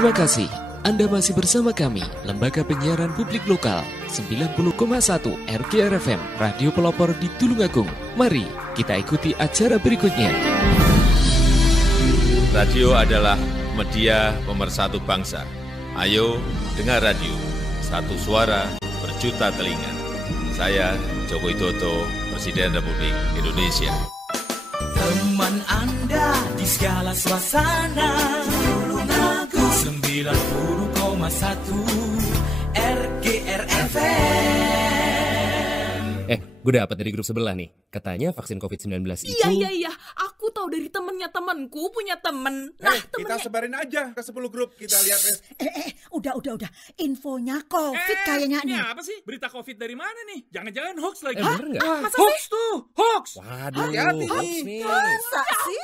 Terima kasih. Anda masih bersama kami, Lembaga Penyiaran Publik Lokal 90,1 RGR FM, Radio Pelopor di Tulungagung. Mari kita ikuti acara berikutnya. Radio adalah media pemersatu bangsa. Ayo dengar radio, satu suara berjuta telinga. Saya Joko Widodo, Presiden Republik Indonesia. Teman Anda di segala suasana, Tulungagung 90,1 RGR FM. Gue dapet dari grup sebelah nih. Katanya vaksin COVID-19 itu... Iya. Aku tahu dari temennya temanku punya temen. Nah, kita sebarin aja ke 10 grup. Kita lihat. Udah. Infonya COVID kayaknya nih. Ini apa sih? Berita COVID dari mana nih? Jangan-jangan hoax lagi. Bener nggak? Masa hoax tuh? Hoax. Waduh, hati-hati. hoax nih. Masa sih?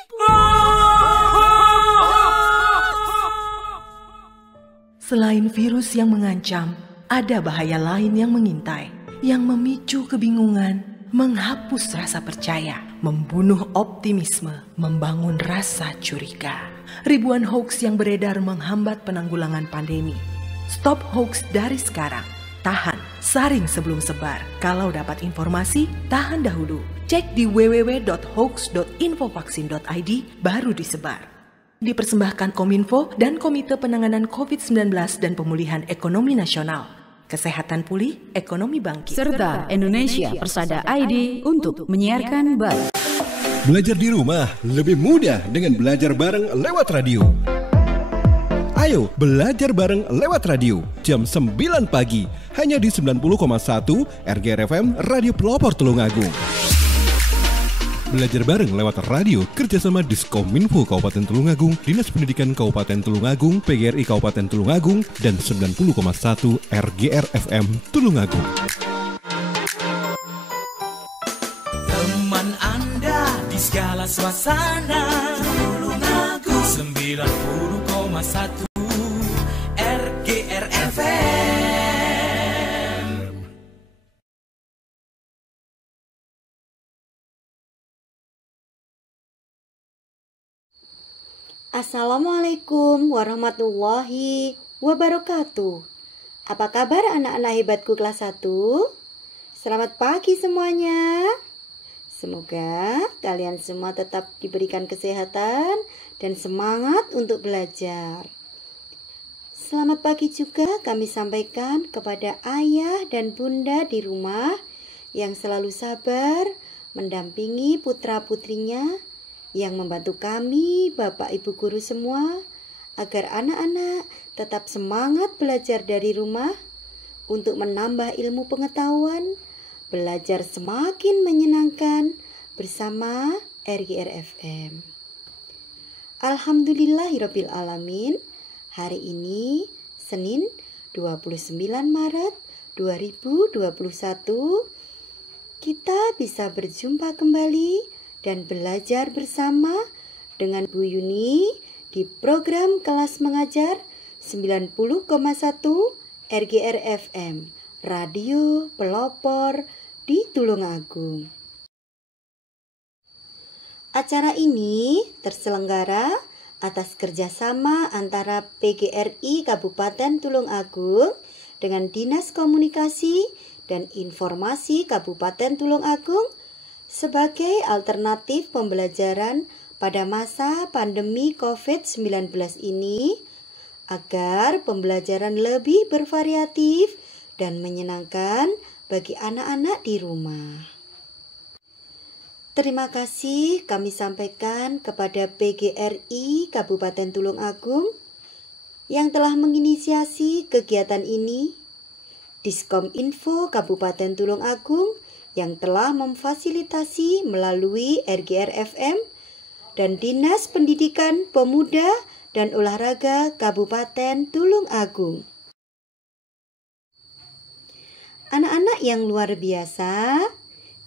Selain virus yang mengancam, ada bahaya lain yang mengintai, yang memicu kebingungan, menghapus rasa percaya, membunuh optimisme, membangun rasa curiga. Ribuan hoax yang beredar menghambat penanggulangan pandemi. Stop hoax dari sekarang. Tahan, saring sebelum sebar. Kalau dapat informasi, tahan dahulu. Cek di www.hoax.infovaksin.id baru disebar. Dipersembahkan Kominfo dan Komite Penanganan COVID-19 dan Pemulihan Ekonomi Nasional. Kesehatan pulih, ekonomi bangkit. Serta Indonesia Persada ID untuk menyiarkan baik. Belajar di rumah lebih mudah dengan belajar bareng lewat radio. Ayo belajar bareng lewat radio jam 9 pagi hanya di 90,1 RGR FM Radio Pelopor Tulungagung. Belajar bareng lewat radio kerjasama Diskominfo Kabupaten Tulungagung, Dinas Pendidikan Kabupaten Tulungagung, PGRI Kabupaten Tulungagung, dan 90,1 RGR FM Tulungagung. Teman Anda di segala suasana, Tulungagung 90,1 RGR FM. Assalamualaikum warahmatullahi wabarakatuh. Apa kabar anak-anak hebatku kelas 1? Selamat pagi semuanya. Semoga kalian semua tetap diberikan kesehatan dan semangat untuk belajar. Selamat pagi juga kami sampaikan kepada ayah dan bunda di rumah yang selalu sabar mendampingi putra-putrinya, yang membantu kami, Bapak Ibu Guru semua, agar anak-anak tetap semangat belajar dari rumah untuk menambah ilmu pengetahuan, belajar semakin menyenangkan bersama RGR FM. Alhamdulillahirabbil alamin. Hari ini Senin 29 Maret 2021 kita bisa berjumpa kembali dan belajar bersama dengan Bu Yuni di program kelas mengajar 90,1 RGR FM Radio Pelopor di Tulungagung. Acara ini terselenggara atas kerjasama antara PGRI Kabupaten Tulungagung dengan Dinas Komunikasi dan Informasi Kabupaten Tulungagung sebagai alternatif pembelajaran pada masa pandemi COVID-19 ini, agar pembelajaran lebih bervariatif dan menyenangkan bagi anak-anak di rumah. Terima kasih kami sampaikan kepada PGRI Kabupaten Tulungagung yang telah menginisiasi kegiatan ini, Diskominfo Kabupaten Tulungagung yang telah memfasilitasi melalui RGR FM, dan Dinas Pendidikan Pemuda dan Olahraga Kabupaten Tulungagung. Anak-anak yang luar biasa,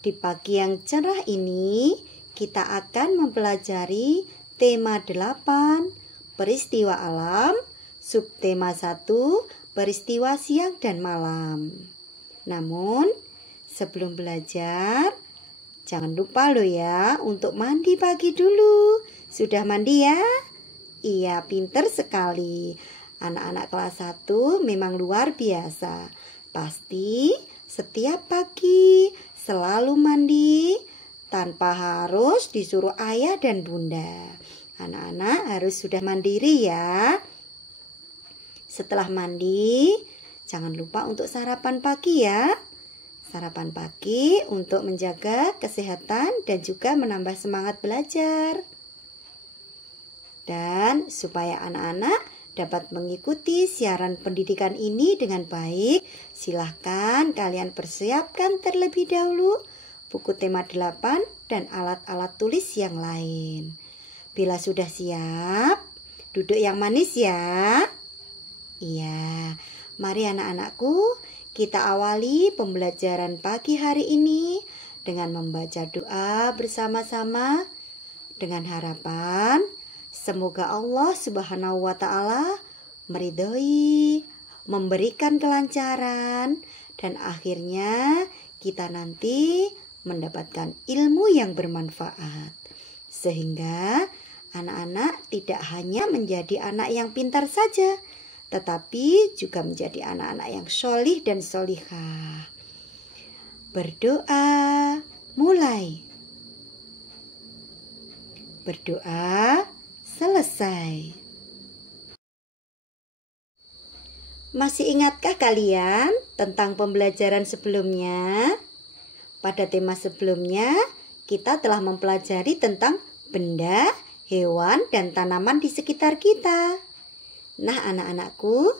di pagi yang cerah ini kita akan mempelajari tema 8, peristiwa alam, subtema 1, peristiwa siang dan malam. Namun, sebelum belajar, jangan lupa loh ya untuk mandi pagi dulu. Sudah mandi ya? Iya, pinter sekali. Anak-anak kelas 1 memang luar biasa. Pasti setiap pagi selalu mandi tanpa harus disuruh ayah dan bunda. Anak-anak harus sudah mandiri ya. Setelah mandi, jangan lupa untuk sarapan pagi ya. Sarapan pagi untuk menjaga kesehatan dan juga menambah semangat belajar. Dan supaya anak-anak dapat mengikuti siaran pendidikan ini dengan baik, silahkan kalian persiapkan terlebih dahulu buku tema 8 dan alat-alat tulis yang lain. Bila sudah siap, duduk yang manis ya. Iya, mari anak-anakku, kita awali pembelajaran pagi hari ini dengan membaca doa bersama-sama dengan harapan semoga Allah Subhanahu wa Ta'ala meridhoi, memberikan kelancaran, dan akhirnya kita nanti mendapatkan ilmu yang bermanfaat. Sehingga anak-anak tidak hanya menjadi anak yang pintar saja, tetapi juga menjadi anak-anak yang sholih dan sholihah. Berdoa, mulai. Berdoa, selesai. Masih ingatkah kalian tentang pembelajaran sebelumnya? Pada tema sebelumnya, kita telah mempelajari tentang benda, hewan, dan tanaman di sekitar kita. Nah anak-anakku,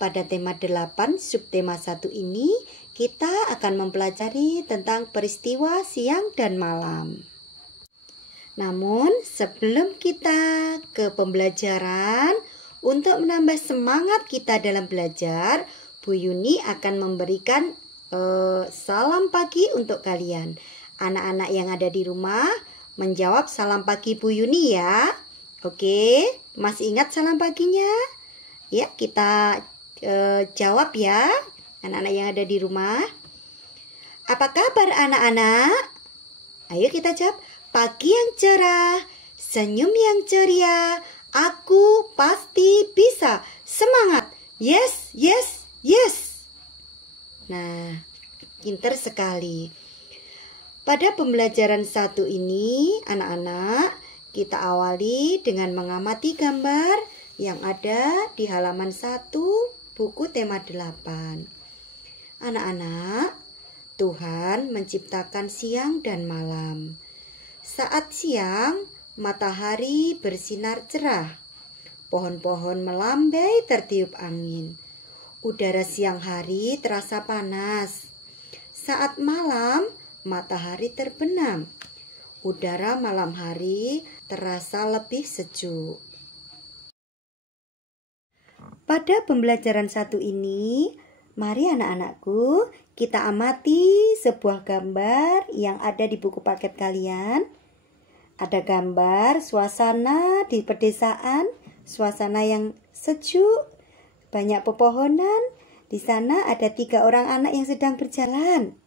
pada tema 8 subtema 1 ini kita akan mempelajari tentang peristiwa siang dan malam. Namun sebelum kita ke pembelajaran, untuk menambah semangat kita dalam belajar, Bu Yuni akan memberikan salam pagi untuk kalian. Anak-anak yang ada di rumah menjawab salam pagi Bu Yuni ya. Oke, masih ingat salam paginya? Ya, kita jawab ya, anak-anak yang ada di rumah. Apa kabar anak-anak? Ayo kita jawab. Pagi yang cerah, senyum yang ceria, aku pasti bisa. Semangat. Yes, yes, yes. Nah, pintar sekali. Pada pembelajaran 1 ini, anak-anak, kita awali dengan mengamati gambar yang ada di halaman 1 buku tema 8. Anak-anak, Tuhan menciptakan siang dan malam. Saat siang, matahari bersinar cerah. Pohon-pohon melambai tertiup angin. Udara siang hari terasa panas. Saat malam, matahari terbenam. Udara malam hari terasa lebih sejuk. Pada pembelajaran 1 ini, mari anak-anakku kita amati sebuah gambar yang ada di buku paket kalian. Ada gambar suasana di pedesaan, suasana yang sejuk, banyak pepohonan. Di sana ada 3 orang anak yang sedang berjalan.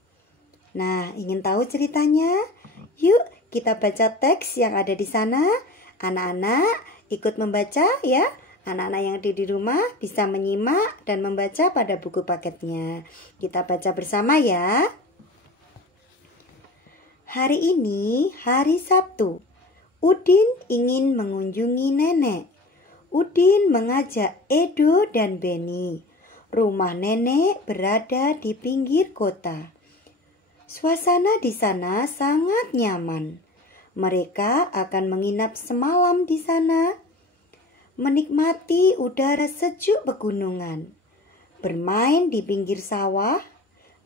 Nah, ingin tahu ceritanya? Yuk kita baca teks yang ada di sana. Anak-anak ikut membaca ya. Anak-anak yang ada di rumah bisa menyimak dan membaca pada buku paketnya. Kita baca bersama ya. Hari ini hari Sabtu. Udin ingin mengunjungi nenek. Udin mengajak Edo dan Beni. Rumah nenek berada di pinggir kota. Suasana di sana sangat nyaman. Mereka akan menginap semalam di sana, menikmati udara sejuk pegunungan, bermain di pinggir sawah,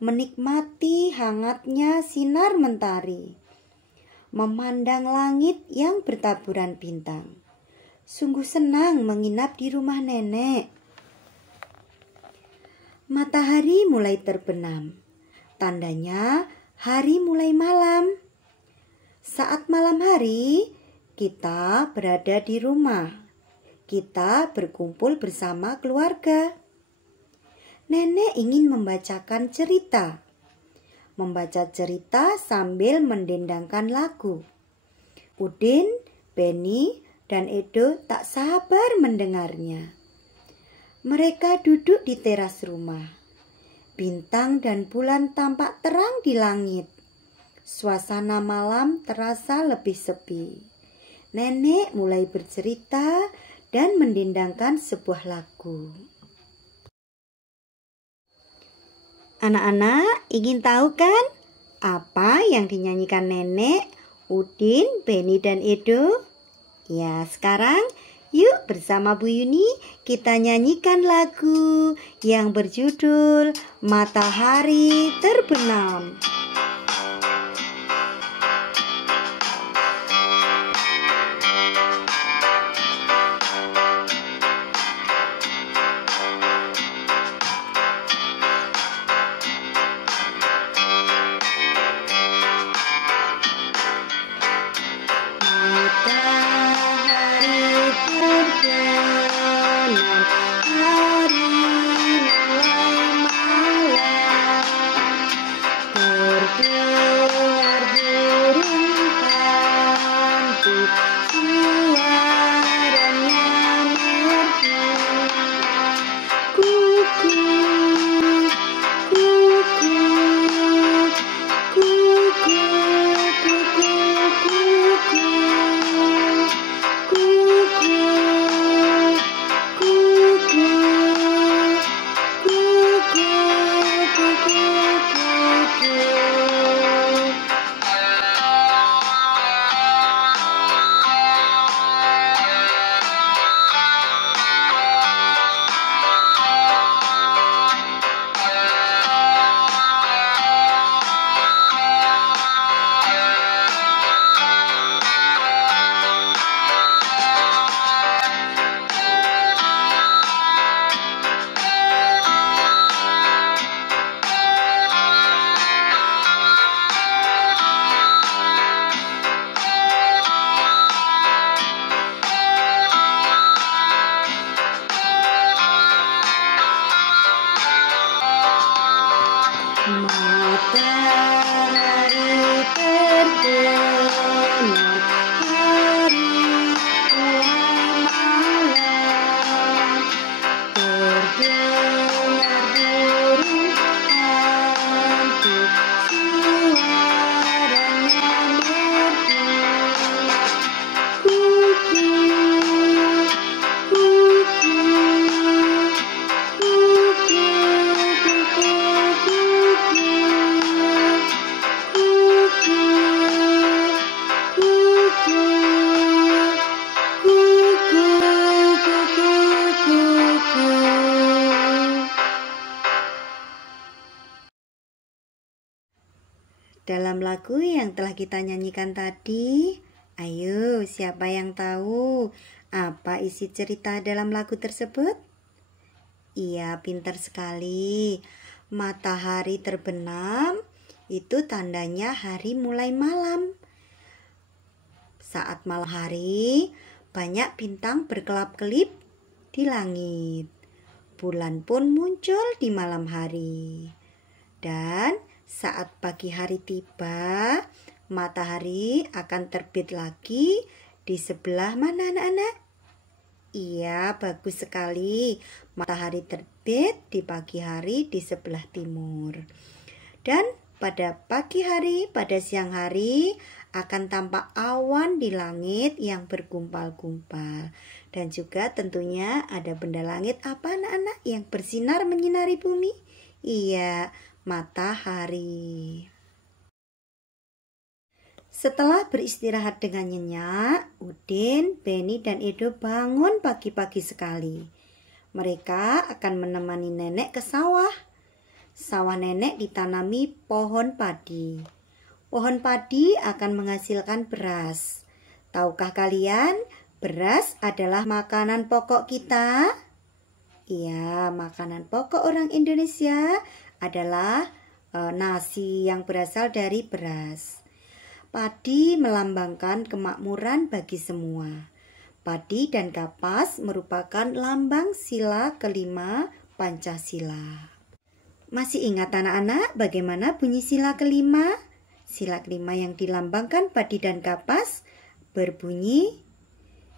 menikmati hangatnya sinar mentari, memandang langit yang bertaburan bintang. Sungguh senang menginap di rumah nenek. Matahari mulai terbenam, tandanya hari mulai malam. Saat malam hari, kita berada di rumah. Kita berkumpul bersama keluarga. Nenek ingin membacakan cerita. Membaca cerita sambil mendendangkan lagu. Udin, Beni, dan Edo tak sabar mendengarnya. Mereka duduk di teras rumah. Bintang dan bulan tampak terang di langit. Suasana malam terasa lebih sepi. Nenek mulai bercerita dan mendendangkan sebuah lagu. Anak-anak ingin tahu kan apa yang dinyanyikan nenek, Udin, Beni, dan Edo? Ya, sekarang yuk bersama Bu Yuni kita nyanyikan lagu yang berjudul Matahari Terbenam. Dalam lagu yang telah kita nyanyikan tadi, ayo siapa yang tahu apa isi cerita dalam lagu tersebut? Iya, pintar sekali. Matahari terbenam itu tandanya hari mulai malam. Saat malam hari, banyak bintang berkelap-kelip di langit. Bulan pun muncul di malam hari. Dan saat pagi hari tiba, matahari akan terbit lagi di sebelah mana anak-anak? Iya, bagus sekali. Matahari terbit di pagi hari di sebelah timur. Dan pada pagi hari, pada siang hari akan tampak awan di langit yang bergumpal-gumpal. Dan juga tentunya ada benda langit apa anak-anak yang bersinar menyinari bumi? Iya, matahari. Setelah beristirahat dengan nyenyak, Udin, Beni, dan Edo bangun pagi-pagi sekali. Mereka akan menemani nenek ke sawah. Sawah nenek ditanami pohon padi. Pohon padi akan menghasilkan beras. Tahukah kalian, beras adalah makanan pokok kita? Iya, makanan pokok orang Indonesia adalah nasi yang berasal dari beras. Padi melambangkan kemakmuran bagi semua. Padi dan kapas merupakan lambang sila kelima Pancasila. Masih ingat anak-anak bagaimana bunyi sila kelima? Sila kelima yang dilambangkan padi dan kapas berbunyi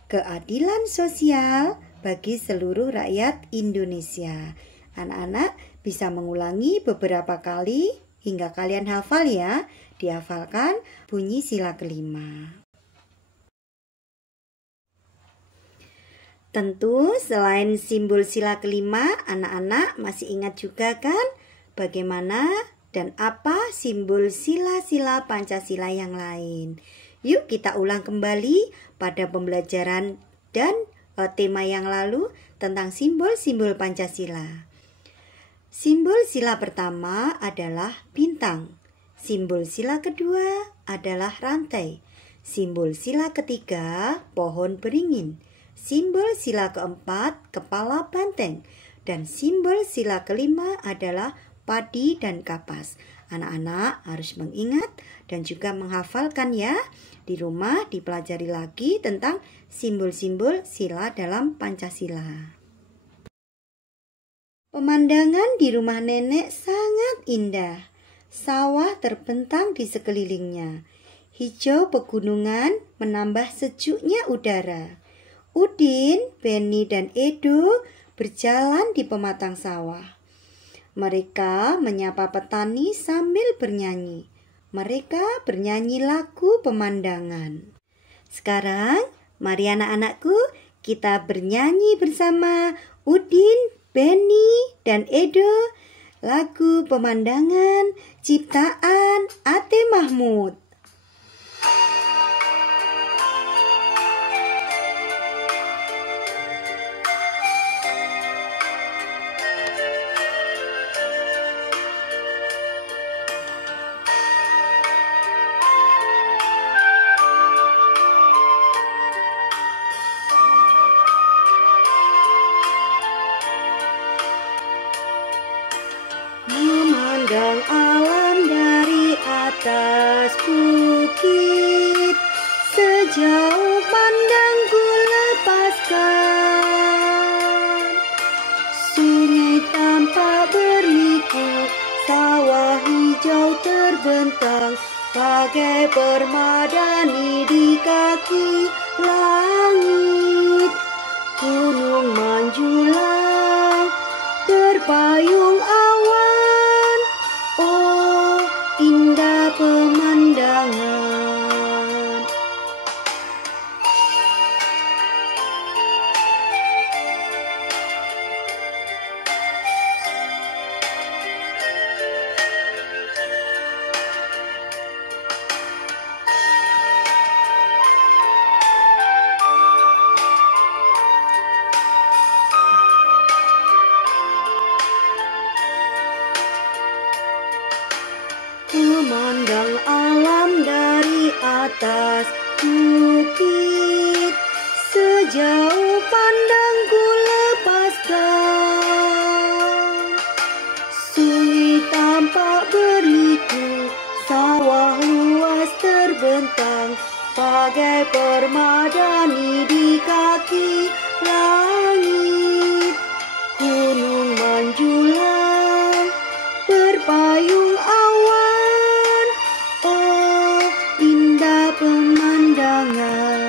keadilan sosial, bagi seluruh rakyat Indonesia. Anak-anak bisa mengulangi beberapa kali hingga kalian hafal ya. Dihafalkan bunyi sila kelima. Tentu selain simbol sila kelima, anak-anak masih ingat juga kan bagaimana dan apa simbol sila-sila Pancasila yang lain. Yuk kita ulang kembali pada pembelajaran dan tema yang lalu tentang simbol-simbol Pancasila. Simbol sila pertama adalah bintang. Simbol sila kedua adalah rantai. Simbol sila ketiga pohon beringin. Simbol sila keempat kepala banteng. Dan simbol sila kelima adalah padi dan kapas. Anak-anak harus mengingat dan juga menghafalkan ya. Di rumah dipelajari lagi tentang simbol-simbol sila dalam Pancasila. Pemandangan di rumah nenek sangat indah. Sawah terbentang di sekelilingnya. Hijau pegunungan menambah sejuknya udara. Udin, Benny, dan Edo berjalan di pematang sawah. Mereka menyapa petani sambil bernyanyi. Mereka bernyanyi lagu pemandangan. Sekarang, mari anak-anakku kita bernyanyi bersama Udin, Benny, dan Edo lagu pemandangan ciptaan Ate Mahmud. Memandang alam dari atas bukit, sejauh pandangku lepaskan. Sungai tampak berliku, sawah hijau terbentang, bagai permadani di kaki langit. Gunung menjulang, berpayung awan, oh indah pemandangan. Memandang alam dari atas bukit, sejauh pandangku lepaskan. Sungai tampak berliku, sawah luas terbentang, bagai permadani di kaki langit. Gunung menjulang, berpayung awan, oh indah pemandangan.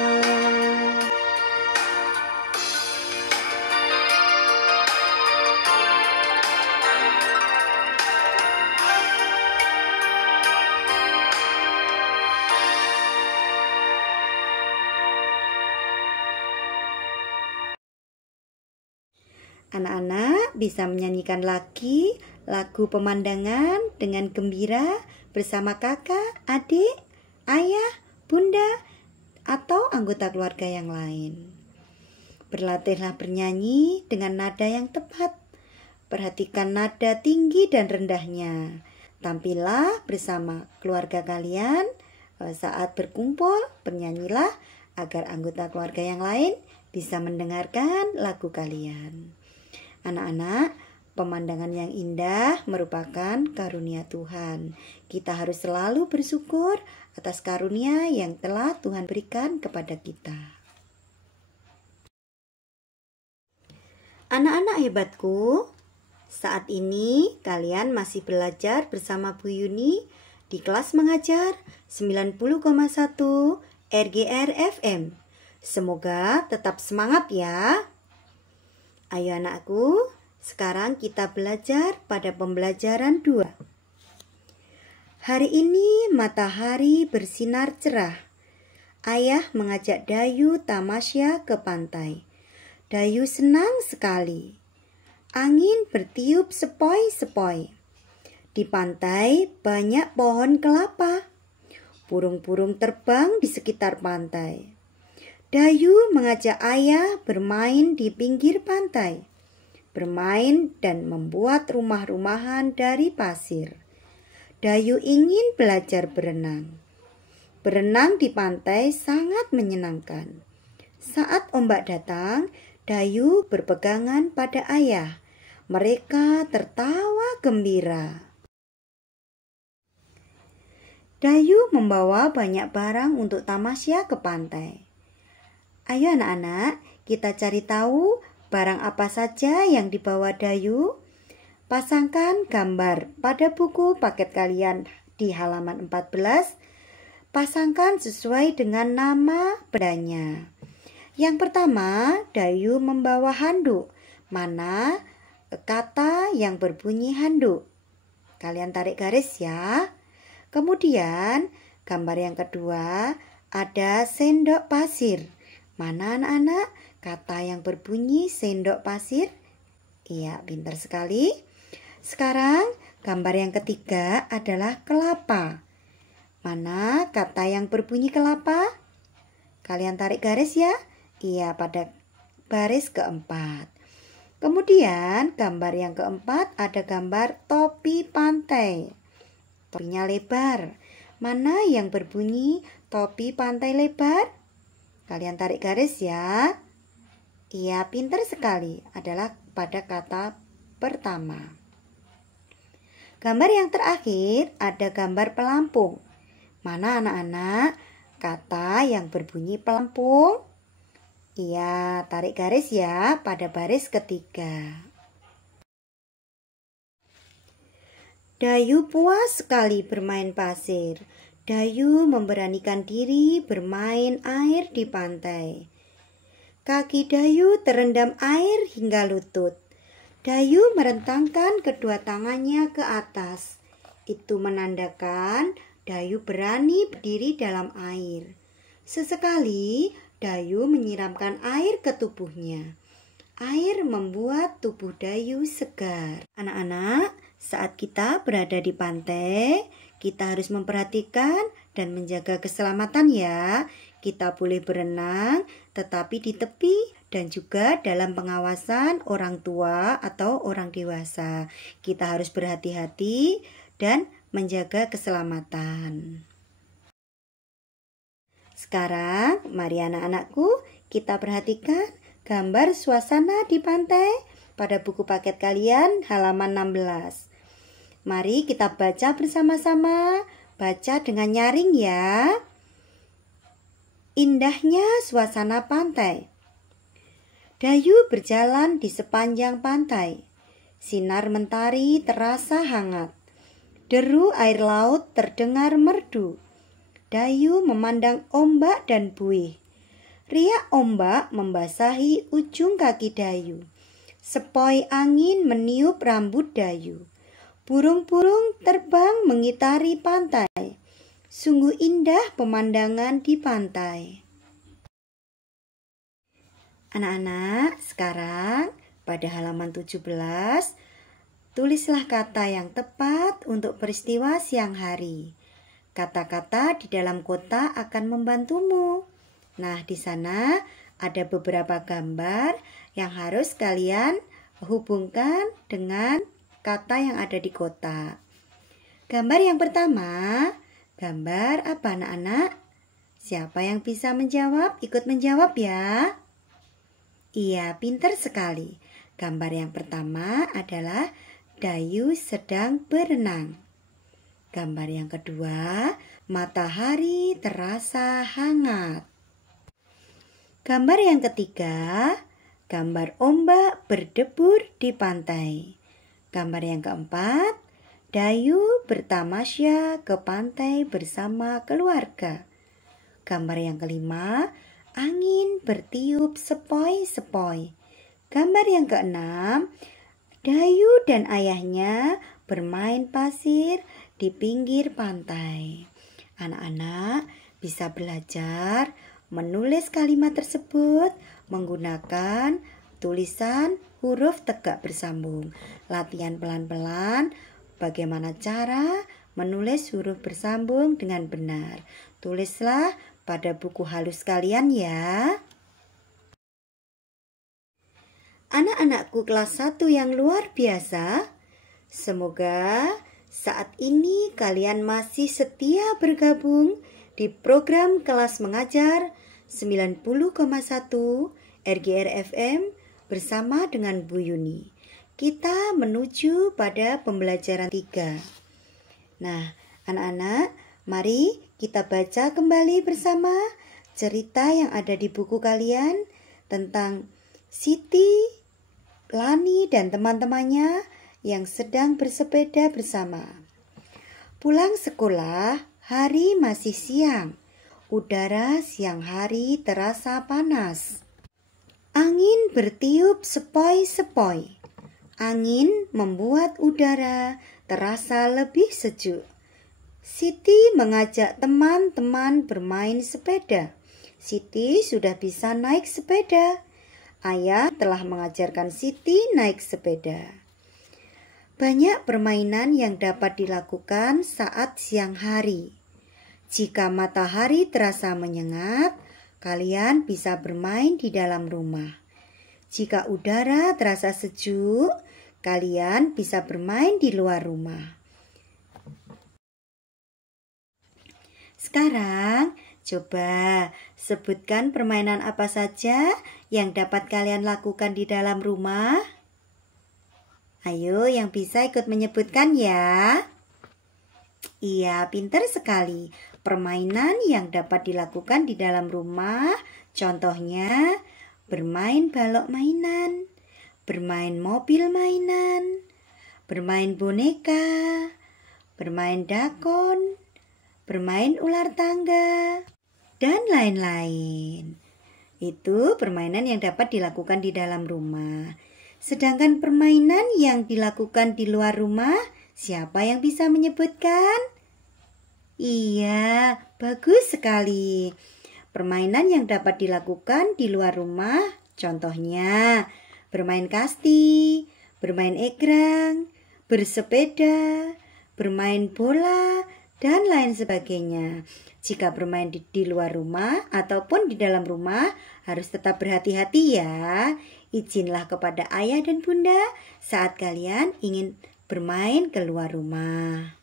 Anak-anak bisa menyanyikan lagi lagu pemandangan dengan gembira bersama kakak, adik, ayah, bunda, atau anggota keluarga yang lain. Berlatihlah bernyanyi dengan nada yang tepat. Perhatikan nada tinggi dan rendahnya. Tampillah bersama keluarga kalian saat berkumpul, bernyanyilah agar anggota keluarga yang lain bisa mendengarkan lagu kalian. Anak-anak, pemandangan yang indah merupakan karunia Tuhan. Kita harus selalu bersyukur atas karunia yang telah Tuhan berikan kepada kita. Anak-anak hebatku, saat ini kalian masih belajar bersama Bu Yuni di kelas mengajar 90,1 RGR FM. Semoga tetap semangat ya. Ayo anakku, sekarang kita belajar pada pembelajaran 2. Hari ini matahari bersinar cerah. Ayah mengajak Dayu tamasya ke pantai. Dayu senang sekali. Angin bertiup sepoi-sepoi. Di pantai banyak pohon kelapa. Burung-burung terbang di sekitar pantai. Dayu mengajak ayah bermain di pinggir pantai. Bermain dan membuat rumah-rumahan dari pasir. Dayu ingin belajar berenang. Berenang di pantai sangat menyenangkan. Saat ombak datang, Dayu berpegangan pada ayah. Mereka tertawa gembira. Dayu membawa banyak barang untuk tamasya ke pantai. Ayo anak-anak, kita cari tahu barang apa saja yang dibawa Dayu. Pasangkan gambar pada buku paket kalian di halaman 14. Pasangkan sesuai dengan nama bendanya. Yang pertama, Dayu membawa handuk. Mana kata yang berbunyi handuk? Kalian tarik garis ya. Kemudian, gambar yang kedua ada sendok pasir. Mana anak-anak kata yang berbunyi sendok pasir? Iya, pintar sekali. Sekarang, gambar yang ketiga adalah kelapa. Mana kata yang berbunyi kelapa? Kalian tarik garis ya? Iya, pada baris keempat. Kemudian, gambar yang keempat ada gambar topi pantai. Topinya lebar. Mana yang berbunyi topi pantai lebar? Kalian tarik garis ya. Iya, pintar sekali. Adalah pada kata pertama. Gambar yang terakhir ada gambar pelampung. Mana anak-anak kata yang berbunyi pelampung? Iya, tarik garis ya pada baris ketiga. Dayu puas sekali bermain pasir. Dayu memberanikan diri bermain air di pantai. Kaki Dayu terendam air hingga lutut. Dayu merentangkan kedua tangannya ke atas. Itu menandakan Dayu berani berdiri dalam air. Sesekali Dayu menyiramkan air ke tubuhnya. Air membuat tubuh Dayu segar. Anak-anak, saat kita berada di pantai, kita harus memperhatikan dan menjaga keselamatan ya. Kita boleh berenang, tetapi di tepi dan juga dalam pengawasan orang tua atau orang dewasa. Kita harus berhati-hati dan menjaga keselamatan. Sekarang, mari anak-anakku, kita perhatikan gambar suasana di pantai pada buku paket kalian halaman 16. Mari kita baca bersama-sama. Baca dengan nyaring ya. Indahnya suasana pantai. Dayu berjalan di sepanjang pantai. Sinar mentari terasa hangat. Deru air laut terdengar merdu. Dayu memandang ombak dan buih. Riak ombak membasahi ujung kaki Dayu. Sepoi angin meniup rambut Dayu. Burung-burung terbang mengitari pantai. Sungguh indah pemandangan di pantai. Anak-anak, sekarang pada halaman 17, tulislah kata yang tepat untuk peristiwa siang hari. Kata-kata di dalam kotak akan membantumu. Nah, di sana ada beberapa gambar yang harus kalian hubungkan dengan kata yang ada di kotak. Gambar yang pertama, gambar apa anak-anak? Siapa yang bisa menjawab? Ikut menjawab ya. Iya, pintar sekali. Gambar yang pertama adalah Dayu sedang berenang. Gambar yang kedua, matahari terasa hangat. Gambar yang ketiga, gambar ombak berdebur di pantai. Gambar yang keempat, Dayu bertamasya ke pantai bersama keluarga. Gambar yang kelima, angin bertiup sepoi-sepoi. Gambar yang keenam, Dayu dan ayahnya bermain pasir di pinggir pantai. Anak-anak bisa belajar menulis kalimat tersebut menggunakan tulisan huruf tegak bersambung. Latihan pelan-pelan bagaimana cara menulis huruf bersambung dengan benar. Tulislah pada buku halus kalian ya. Anak-anakku kelas 1 yang luar biasa, semoga saat ini kalian masih setia bergabung di program kelas mengajar 90,1 RGR FM bersama dengan Bu Yuni. Kita menuju pada pembelajaran 3. Nah, anak-anak, mari kita baca kembali bersama cerita yang ada di buku kalian tentang Siti, Lani, dan teman-temannya yang sedang bersepeda bersama. Pulang sekolah, hari masih siang. Udara siang hari terasa panas. Angin bertiup sepoi-sepoi. Angin membuat udara terasa lebih sejuk. Siti mengajak teman-teman bermain sepeda. Siti sudah bisa naik sepeda. Ayah telah mengajarkan Siti naik sepeda. Banyak permainan yang dapat dilakukan saat siang hari. Jika matahari terasa menyengat, kalian bisa bermain di dalam rumah. Jika udara terasa sejuk, kalian bisa bermain di luar rumah. Sekarang, coba sebutkan permainan apa saja yang dapat kalian lakukan di dalam rumah. Ayo, yang bisa ikut menyebutkan ya. Iya, pintar sekali. Permainan yang dapat dilakukan di dalam rumah, contohnya bermain balok mainan, bermain mobil mainan, bermain boneka, bermain dakon, bermain ular tangga, dan lain-lain. Itu permainan yang dapat dilakukan di dalam rumah. Sedangkan permainan yang dilakukan di luar rumah, siapa yang bisa menyebutkan? Iya, bagus sekali. Permainan yang dapat dilakukan di luar rumah, contohnya bermain kasti, bermain egrang, bersepeda, bermain bola, dan lain sebagainya. Jika bermain di luar rumah ataupun di dalam rumah, harus tetap berhati-hati ya. Izinlah kepada ayah dan bunda saat kalian ingin bermain keluar rumah.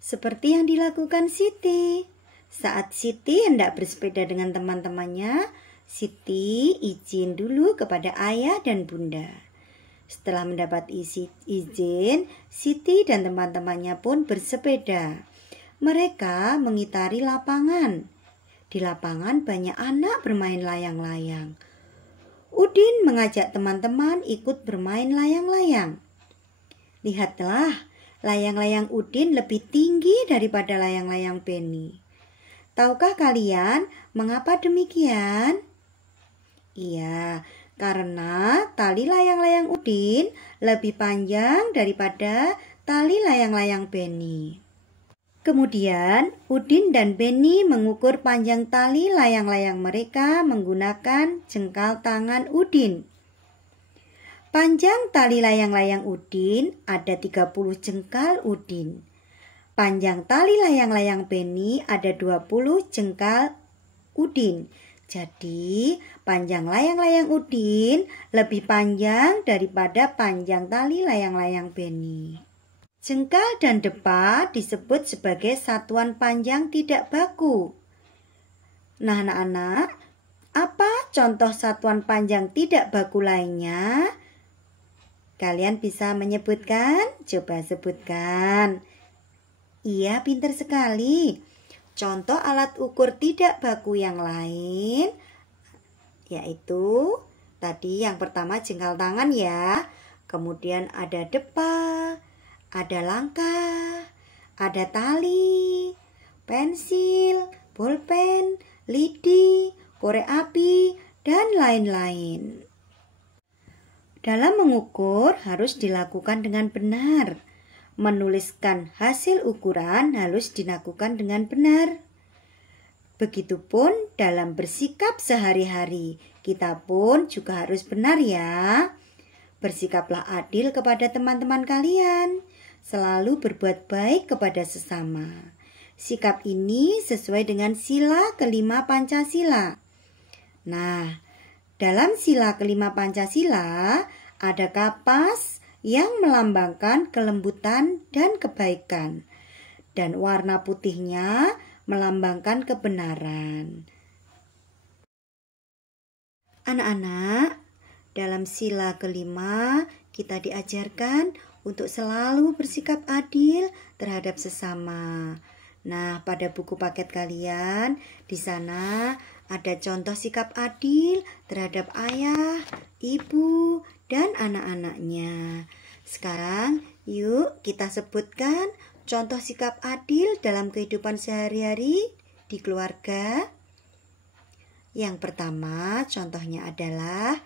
Seperti yang dilakukan Siti. Saat Siti hendak bersepeda dengan teman-temannya, Siti izin dulu kepada ayah dan bunda. Setelah mendapat izin, Siti dan teman-temannya pun bersepeda. Mereka mengitari lapangan. Di lapangan banyak anak bermain layang-layang. Udin mengajak teman-teman ikut bermain layang-layang. Lihatlah, layang-layang Udin lebih tinggi daripada layang-layang Penny. Tahukah kalian mengapa demikian? Iya, karena tali layang-layang Udin lebih panjang daripada tali layang-layang Penny. Kemudian, Udin dan Penny mengukur panjang tali layang-layang mereka menggunakan jengkal tangan Udin. Panjang tali layang-layang Udin ada 30 jengkal Udin. Panjang tali layang-layang Penny ada 20 jengkal Udin. Jadi, panjang layang-layang Udin lebih panjang daripada panjang tali layang-layang Penny. Jengkal dan depa disebut sebagai satuan panjang tidak baku. Nah, anak-anak, apa contoh satuan panjang tidak baku lainnya? Kalian bisa menyebutkan? Coba sebutkan. Iya, pintar sekali. Contoh alat ukur tidak baku yang lain yaitu tadi yang pertama jengkal tangan ya. Kemudian ada depa, ada langkah, ada tali, pensil, bolpen, lidi, korek api, dan lain-lain. Dalam mengukur harus dilakukan dengan benar. Menuliskan hasil ukuran harus dilakukan dengan benar. Begitupun dalam bersikap sehari-hari, kita pun juga harus benar ya. Bersikaplah adil kepada teman-teman kalian, selalu berbuat baik kepada sesama. Sikap ini sesuai dengan sila kelima Pancasila. Nah, dalam sila kelima Pancasila ada kapas yang melambangkan kelembutan dan kebaikan, dan warna putihnya melambangkan kebenaran. Anak-anak, dalam sila kelima kita diajarkan untuk selalu bersikap adil terhadap sesama. Nah, pada buku paket kalian di sana ada contoh sikap adil terhadap ayah, ibu, dan anak-anaknya. Sekarang yuk kita sebutkan contoh sikap adil dalam kehidupan sehari-hari di keluarga. Yang pertama contohnya adalah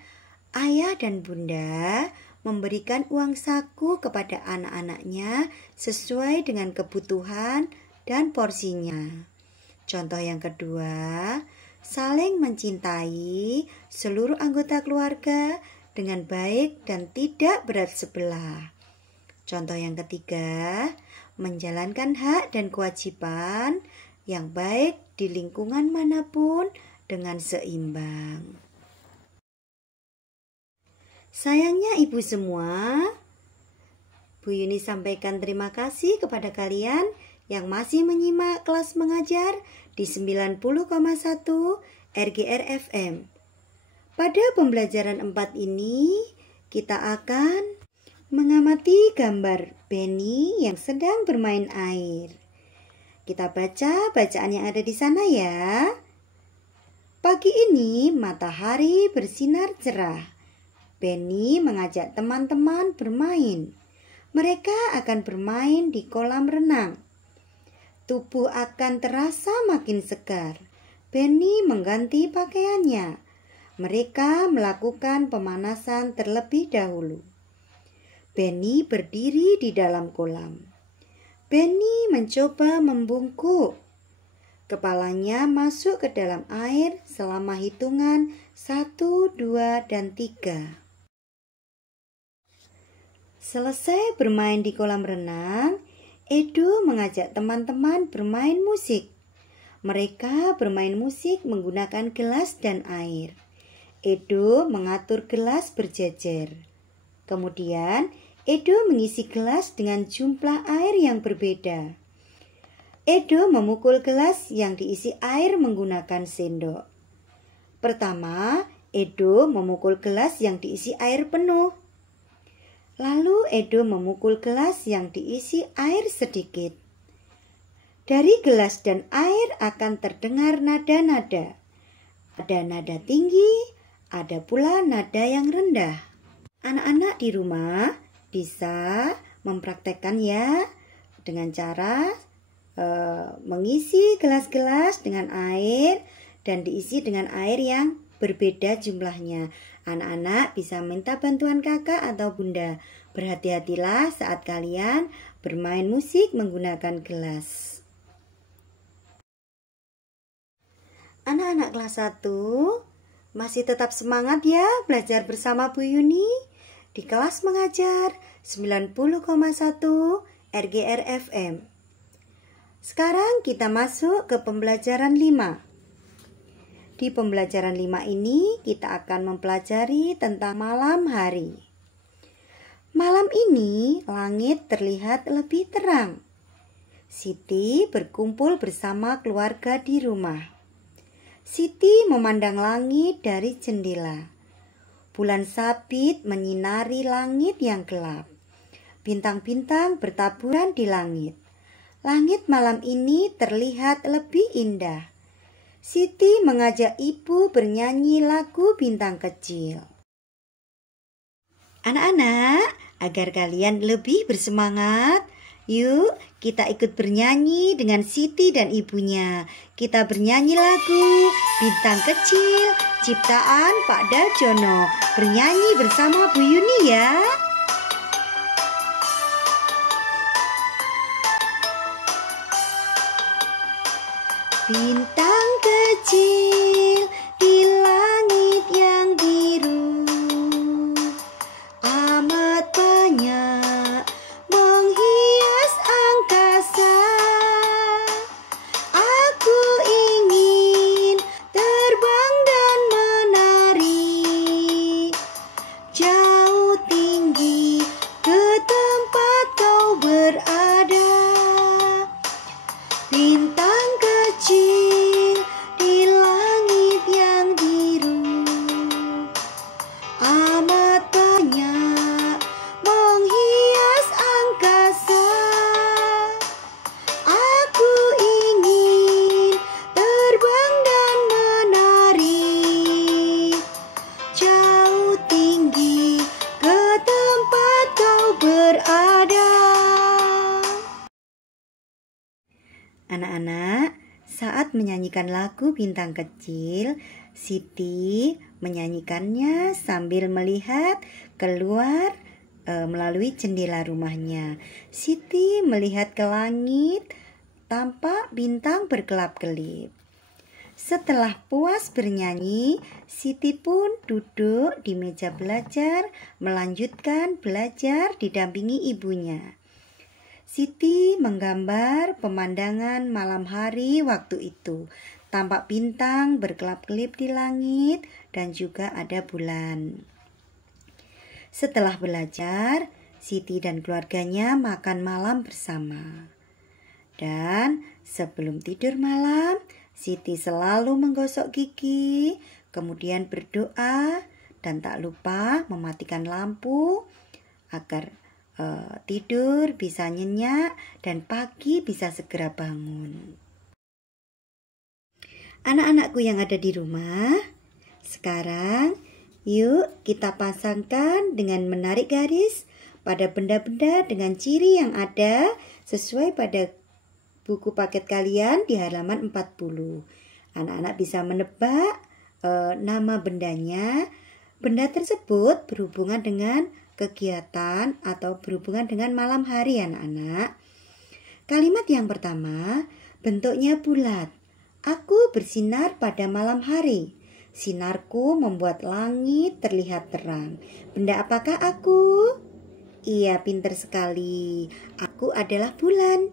ayah dan bunda memberikan uang saku kepada anak-anaknya sesuai dengan kebutuhan dan porsinya. Contoh yang kedua, saling mencintai seluruh anggota keluarga dengan baik dan tidak berat sebelah. Contoh yang ketiga, menjalankan hak dan kewajiban yang baik di lingkungan manapun dengan seimbang. Sayangnya ibu semua, Bu Yuni sampaikan terima kasih kepada kalian yang masih menyimak kelas mengajar di 90,1 RGR FM. Pada pembelajaran 4 ini, kita akan mengamati gambar Benny yang sedang bermain air. Kita baca bacaan yang ada di sana ya. Pagi ini matahari bersinar cerah. Benny mengajak teman-teman bermain. Mereka akan bermain di kolam renang. Tubuh akan terasa makin segar. Benny mengganti pakaiannya. Mereka melakukan pemanasan terlebih dahulu. Benny berdiri di dalam kolam. Benny mencoba membungkuk. Kepalanya masuk ke dalam air selama hitungan 1, 2, dan 3. Selesai bermain di kolam renang, Edo mengajak teman-teman bermain musik. Mereka bermain musik menggunakan gelas dan air. Edo mengatur gelas berjejer. Kemudian, Edo mengisi gelas dengan jumlah air yang berbeda. Edo memukul gelas yang diisi air menggunakan sendok. Pertama, Edo memukul gelas yang diisi air penuh. Lalu Edo memukul gelas yang diisi air sedikit. Dari gelas dan air akan terdengar nada-nada. Ada nada tinggi, ada pula nada yang rendah. Anak-anak di rumah bisa mempraktekkan ya dengan cara mengisi gelas-gelas dengan air dan diisi dengan air yang berbeda jumlahnya. Anak-anak bisa minta bantuan kakak atau bunda. Berhati-hatilah saat kalian bermain musik menggunakan gelas. Anak-anak kelas 1 masih tetap semangat ya belajar bersama Bu Yuni di kelas mengajar 90,1 RGR FM. Sekarang kita masuk ke pembelajaran 5. Di pembelajaran 5 ini kita akan mempelajari tentang malam hari. Malam ini langit terlihat lebih terang. Siti berkumpul bersama keluarga di rumah. Siti memandang langit dari jendela. Bulan sabit menyinari langit yang gelap. Bintang-bintang bertaburan di langit. Langit malam ini terlihat lebih indah. Siti mengajak ibu bernyanyi lagu Bintang Kecil. Anak-anak, agar kalian lebih bersemangat, Yuk, kita ikut bernyanyi dengan Siti dan ibunya. Kita bernyanyi lagu Bintang Kecil ciptaan Pak Darjono. Bernyanyi bersama Bu Yuni ya. Bintang kecil di langit yang biru, amat banyak menghias angkasa. Aku ingin terbang dan menari jauh tinggi ke tempat kau berada. Bintang kecil di langit yang biru, amat banyak menghias angkasa. Aku ingin terbang dan menari jauh tinggi ke tempat kau berada. Anak-anak, saat menyanyikan lagu Bintang Kecil, Siti menyanyikannya sambil melihat keluar melalui jendela rumahnya. Siti melihat ke langit, tampak bintang berkelap-kelip. Setelah puas bernyanyi, Siti pun duduk di meja belajar, melanjutkan belajar didampingi ibunya. Siti menggambar pemandangan malam hari waktu itu. Tampak bintang berkelap-kelip di langit dan juga ada bulan. Setelah belajar, Siti dan keluarganya makan malam bersama. Dan sebelum tidur malam, Siti selalu menggosok gigi, kemudian berdoa dan tak lupa mematikan lampu agar tidur bisa nyenyak dan pagi bisa segera bangun. Anak-anakku yang ada di rumah, sekarang yuk kita pasangkan dengan menarik garis pada benda-benda dengan ciri yang ada sesuai pada buku paket kalian di halaman 40. Anak-anak bisa menebak nama bendanya. Benda tersebut berhubungan dengan kegiatan atau berhubungan dengan malam hari anak-anak. Kalimat yang pertama, bentuknya bulat. Aku bersinar pada malam hari. Sinarku membuat langit terlihat terang. Benda apakah aku? Iya, pintar sekali. Aku adalah bulan.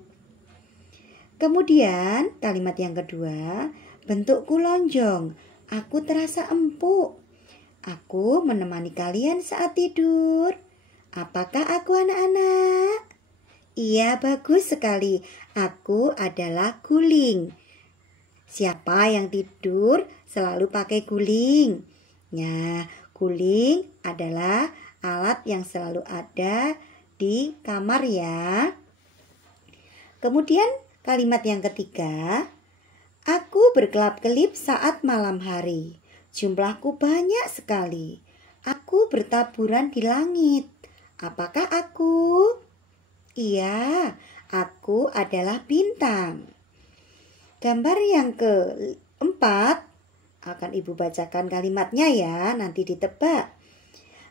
Kemudian kalimat yang kedua, bentukku lonjong. Aku terasa empuk. Aku menemani kalian saat tidur. Apakah aku anak-anak? Iya, bagus sekali. Aku adalah guling. Siapa yang tidur selalu pakai guling? Nah, guling adalah alat yang selalu ada di kamar ya. Kemudian kalimat yang ketiga, aku berkelap-kelip saat malam hari. Jumlahku banyak sekali. Aku bertaburan di langit. Apakah aku? Iya, aku adalah bintang. Gambar yang keempat, akan Ibu bacakan kalimatnya ya, nanti ditebak.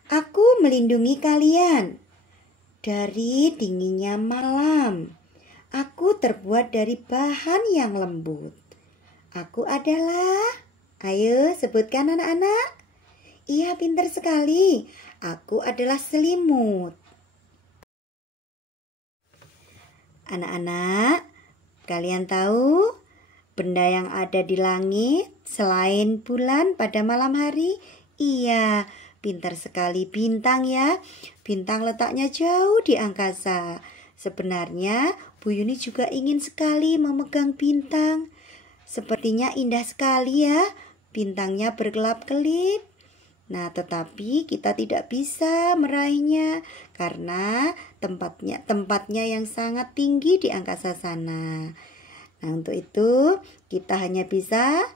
Aku melindungi kalian dari dinginnya malam. Aku terbuat dari bahan yang lembut. Aku adalah, ayo sebutkan anak-anak. Iya, pintar sekali. Aku adalah selimut. Anak-anak, kalian tahu benda yang ada di langit selain bulan pada malam hari? Iya, pintar sekali, bintang ya. Bintang letaknya jauh di angkasa. Sebenarnya Bu Yuni juga ingin sekali memegang bintang. Sepertinya indah sekali ya. Bintangnya berkelap-kelip. Nah, tetapi kita tidak bisa meraihnya karena tempatnya yang sangat tinggi di angkasa sana. Nah, untuk itu kita hanya bisa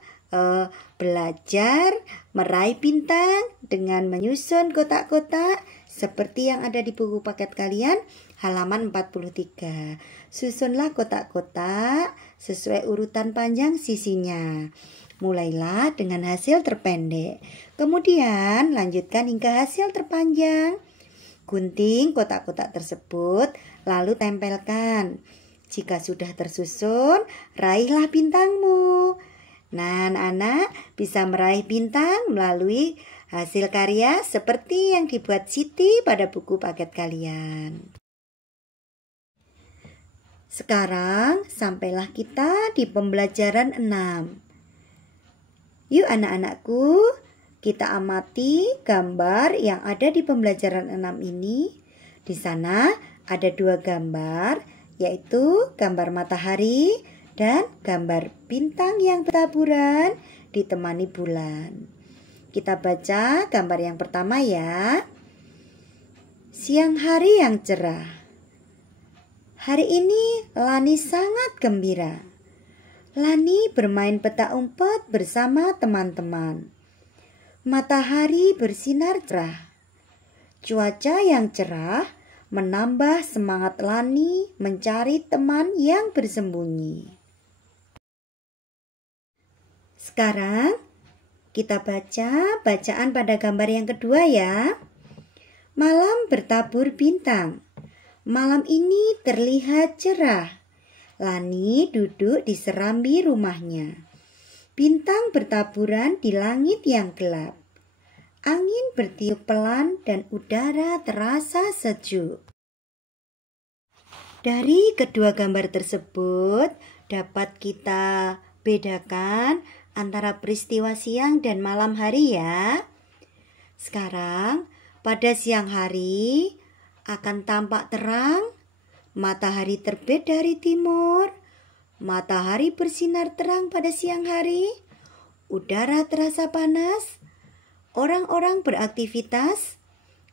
belajar meraih bintang dengan menyusun kotak-kotak seperti yang ada di buku paket kalian halaman 43. Susunlah kotak-kotak sesuai urutan panjang sisinya. Mulailah dengan hasil terpendek. Kemudian lanjutkan hingga hasil terpanjang. Gunting kotak-kotak tersebut lalu tempelkan. Jika sudah tersusun, raihlah bintangmu. Nah, anak-anak bisa meraih bintang melalui hasil karya seperti yang dibuat Siti pada buku paket kalian. Sekarang sampailah kita di pembelajaran 6. Yuk anak-anakku, kita amati gambar yang ada di pembelajaran 6 ini. Di sana ada 2 gambar, yaitu gambar matahari dan gambar bintang yang bertaburan ditemani bulan. Kita baca gambar yang pertama ya. Siang hari yang cerah. Hari ini Lani sangat gembira. Lani bermain petak umpet bersama teman-teman. Matahari bersinar cerah. Cuaca yang cerah menambah semangat Lani mencari teman yang bersembunyi. Sekarang kita baca bacaan pada gambar yang kedua ya. Malam bertabur bintang. Malam ini terlihat cerah. Lani duduk di serambi rumahnya. Bintang bertaburan di langit yang gelap. Angin bertiup pelan dan udara terasa sejuk. Dari kedua gambar tersebut dapat kita bedakan antara peristiwa siang dan malam hari ya. Sekarang pada siang hari akan tampak terang, matahari terbit dari timur, matahari bersinar terang pada siang hari, udara terasa panas, orang-orang beraktivitas,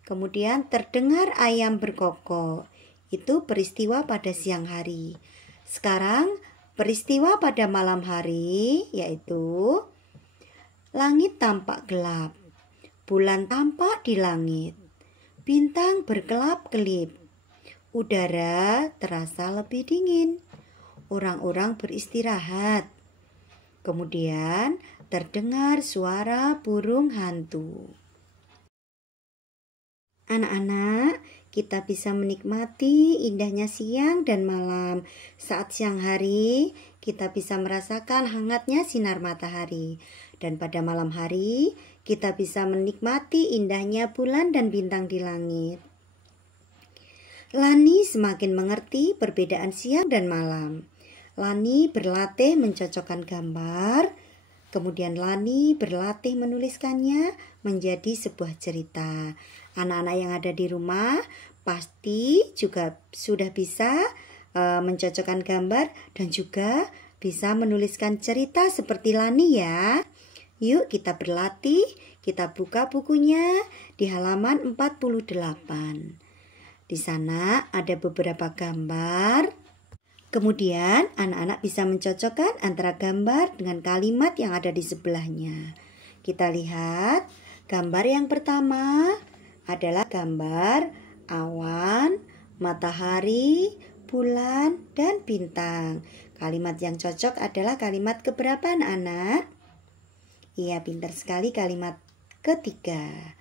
kemudian terdengar ayam berkokok. Itu peristiwa pada siang hari. Sekarang peristiwa pada malam hari yaitu langit tampak gelap, bulan tampak di langit, bintang berkelap-kelip, udara terasa lebih dingin, orang-orang beristirahat. Kemudian terdengar suara burung hantu. Anak-anak, kita bisa menikmati indahnya siang dan malam. Saat siang hari, kita bisa merasakan hangatnya sinar matahari. Dan pada malam hari, kita bisa menikmati indahnya bulan dan bintang di langit. Lani semakin mengerti perbedaan siang dan malam. Lani berlatih mencocokkan gambar, kemudian Lani berlatih menuliskannya menjadi sebuah cerita. Anak-anak yang ada di rumah pasti juga sudah bisa mencocokkan gambar dan juga bisa menuliskan cerita seperti Lani ya. Yuk kita berlatih, kita buka bukunya di halaman 48. Di sana ada beberapa gambar. Kemudian anak-anak bisa mencocokkan antara gambar dengan kalimat yang ada di sebelahnya. Kita lihat gambar yang pertama adalah gambar awan, matahari, bulan, dan bintang. Kalimat yang cocok adalah kalimat keberapa anak-anak? Iya, pintar sekali kalimat ketiga.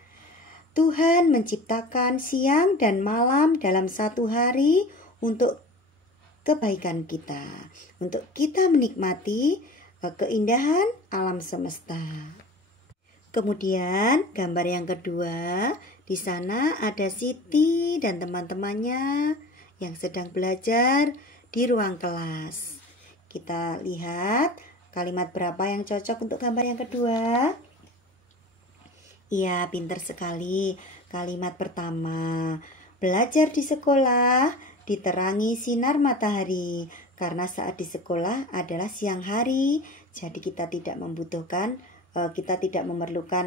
Tuhan menciptakan siang dan malam dalam satu hari untuk kebaikan kita, untuk kita menikmati keindahan alam semesta. Kemudian gambar yang kedua, di sana ada Siti dan teman-temannya yang sedang belajar di ruang kelas. Kita lihat kalimat berapa yang cocok untuk gambar yang kedua. Iya, pintar sekali. Kalimat pertama, belajar di sekolah diterangi sinar matahari. Karena saat di sekolah adalah siang hari, jadi kita tidak memerlukan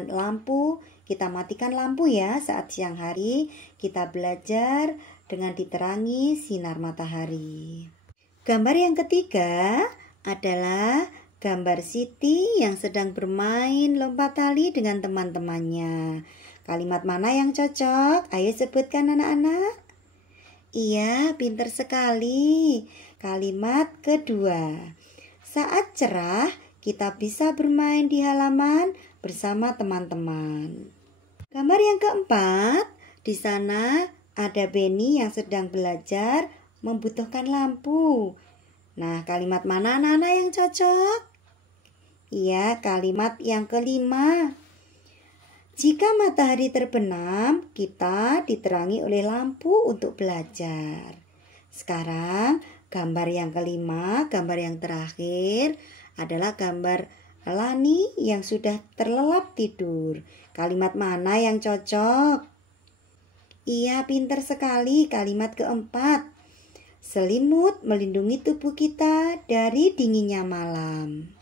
lampu. Kita matikan lampu ya saat siang hari. Kita belajar dengan diterangi sinar matahari. Gambar yang ketiga adalah gambar Siti yang sedang bermain lompat tali dengan teman-temannya. Kalimat mana yang cocok? Ayo sebutkan anak-anak. Iya, pinter sekali. Kalimat kedua. Saat cerah, kita bisa bermain di halaman bersama teman-teman. Gambar yang keempat, di sana ada Benny yang sedang belajar membutuhkan lampu. Nah, kalimat mana anak-anak yang cocok? Iya, kalimat yang kelima. Jika matahari terbenam, kita diterangi oleh lampu untuk belajar. Sekarang, gambar yang kelima, gambar yang terakhir adalah gambar Lani yang sudah terlelap tidur. Kalimat mana yang cocok? Iya, pintar sekali. Kalimat keempat. Selimut melindungi tubuh kita dari dinginnya malam.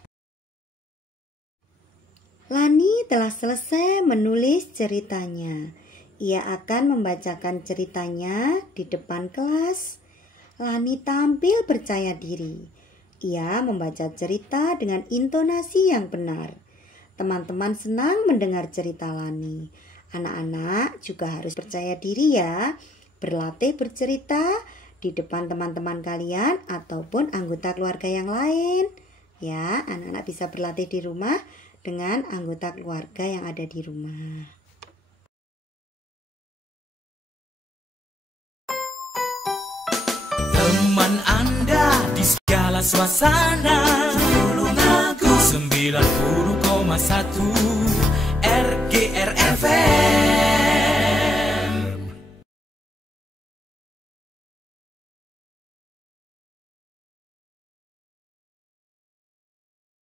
Lani telah selesai menulis ceritanya. Ia akan membacakan ceritanya di depan kelas. Lani tampil percaya diri. Ia membaca cerita dengan intonasi yang benar. Teman-teman senang mendengar cerita Lani. Anak-anak juga harus percaya diri ya. Berlatih bercerita di depan teman-teman kalian ataupun anggota keluarga yang lain. Ya, anak-anak bisa berlatih di rumah dengan anggota keluarga yang ada di rumah. Teman Anda di segala suasana, Tulungagung 90,1